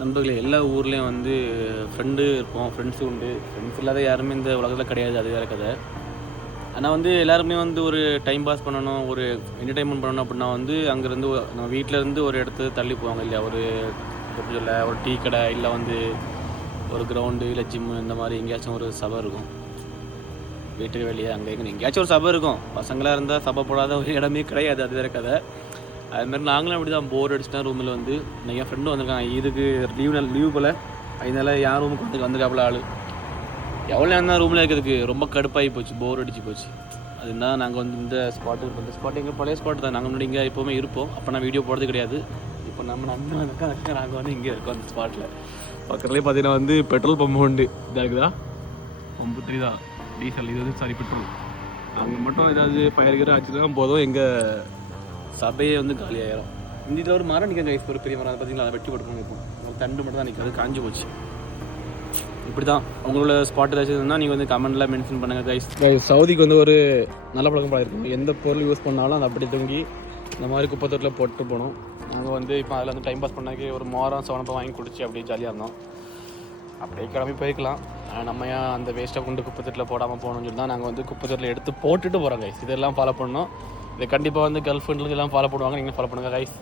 நண்பர்களே, எல்லா ஊர்லேயும் வந்து ஃப்ரெண்டு இருப்போம், ஃப்ரெண்ட்ஸு உண்டு. ஃப்ரெண்ட்ஸ் இல்லாத யாருமே இந்த உலகத்தில் கிடையாது, அது வேறு கதை. ஆனால் வந்து எல்லாருமே வந்து ஒரு டைம் பாஸ் பண்ணணும், ஒரு என்டர்டைன்மெண்ட் பண்ணணும் அப்படின்னா வந்து அங்கேருந்து நம்ம வீட்டிலேருந்து ஒரு இடத்துக்கு தள்ளி போவாங்க இல்லையா? ஒரு எப்படி சொல்ல, ஒரு டீ கடை, இல்லை வந்து ஒரு கிரவுண்டு, இல்லை ஜிம்மு, இந்த மாதிரி எங்கேயாச்சும் ஒரு சபை இருக்கும். வீட்டுக்கு வெளியே அங்கே இங்கே எங்கேயாச்சும் ஒரு சபை இருக்கும். பசங்களாக இருந்தால் சபை போடாத ஒரு இடமே கிடையாது, அது வேறு கதை. அதுமாதிரி நாங்களும் அப்படி தான் போர் அடிச்சுட்டா ரூமில் வந்து என் ஃப்ரெண்டும் வந்திருக்காங்க. இதுக்கு லீவ் போல் அதனால என் ரூமுக்கு வந்துருக்காப்புல ஆள். எவ்வளோ நேரம் தான் ரூமில் இருக்கிறதுக்கு ரொம்ப கடுப்பாகி போச்சு, போர் அடிச்சு போச்சு. அதுதான் நாங்கள் வந்து இந்த ஸ்பாட் எங்கள் பழைய ஸ்பாட் தான். நாங்கள் முன்னாடி இங்கே எப்போவுமே இருப்போம். அப்போ நான் வீடியோ போடுறது கிடையாது. இப்போ நம்ம நண்பன் இருக்காங்க, நாங்கள் வந்து இங்கே இருக்கோம் அந்த ஸ்பாட்டில். பக்கத்துலேயே பார்த்தீங்கன்னா வந்து பெட்ரோல் பம்பு உண்டு. இதாக இருக்குதா பம்பு தெரியுதா? டீசல் இது வந்து பெட்ரோல். அங்கே மட்டும் ஏதாவது ஃபயர் ஆச்சுன்னா போதும், எங்கள் சபையே வந்து காலியாயிரும். இந்த இதில் ஒரு மரம் நிற்காங்க, ஒரு பெரிய மரம். அதை பார்த்தீங்களா, அதை வெட்டி போட்டுக்கோங்க. இப்போ தண்டு மட்டும் தான் நிற்காது, காஞ்சி போச்சு. இப்படி தான் உங்களோட ஸ்பாட் ஏதாச்சும் இருந்தால் நீங்கள் வந்து கமெண்ட்டில் மென்ஷன் பண்ணுங்கள் கைஸ். சவுதிக்கு வந்து ஒரு நல்ல பழக்கம் இருக்கும். எந்த பொருள் யூஸ் பண்ணாலும் அதை அப்படி தூங்கி இந்த மாதிரி குப்பை தொட்டில் போட்டு போகணும். நாங்கள் வந்து இப்போ அதில் வந்து டைம் பாஸ் பண்ணாக்கி ஒரு மோரம் சவனப்பை வாங்கி குடிச்சு அப்படியே ஜாலியாக இருந்தோம். அப்படியே கிளம்பி போய்க்கலாம். நம்ம ஏன் அந்த வேஸ்ட்டாக கொண்டு குப்பை தொட்டில் போடாமல் போகணும்னு சொல்லி தான் நாங்கள் வந்து குப்பை தொட்டில் எடுத்து போட்டுட்டு போகிறோம் கைஸ். இதெல்லாம் ஃபாலோ பண்ணணும். இதை கண்டிப்பாக வந்து கேர்ள் ஃப்ரெண்ட்லாம் ஃபாலோ பண்ணுவாங்க. நீங்கள் ஃபாலோ பண்ணுங்கள் கைஸ்.